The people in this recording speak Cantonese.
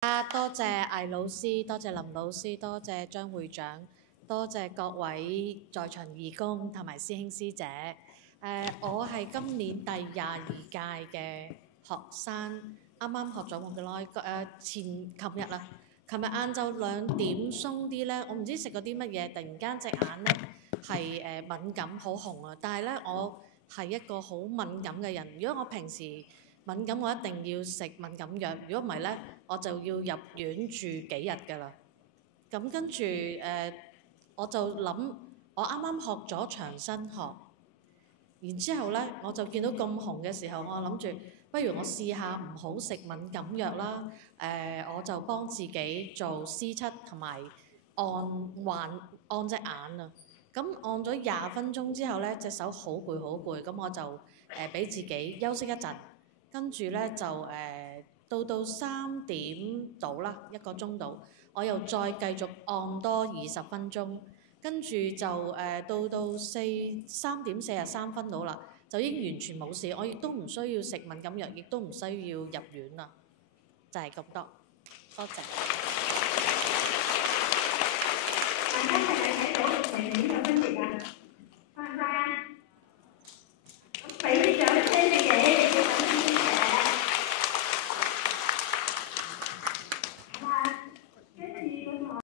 多謝魏老師，多謝林老師，多謝張會長，多謝各位在場義工同埋師兄師姐。我係今年第22屆嘅學生，啱啱學咗冇幾耐。琴日晏晝2點鬆啲呢，我唔知食過啲乜嘢，突然間隻眼呢係敏感好紅啊！但係呢，我係一個好敏感嘅人，如果我平時敏感，我一定要食敏感藥，如果唔係呢，我就要入院住幾日㗎啦。咁跟住我就諗，我啱啱學咗長生學，然之後呢，我就見到咁紅嘅時候，我諗住不如我試下唔好食敏感藥啦。我就幫自己做 C7 同埋按隻眼啊。咁按咗20分鐘之後呢，隻手好攰好攰，咁我就俾自己休息一陣。跟住呢，就到3點到啦，1個鐘到，我又再繼續按多20分鐘，跟住就到3點43分到啦，就已經完全冇事，我亦都唔需要食敏感藥，亦都唔需要入院啦，就係咁多，多謝。大家係咪睇到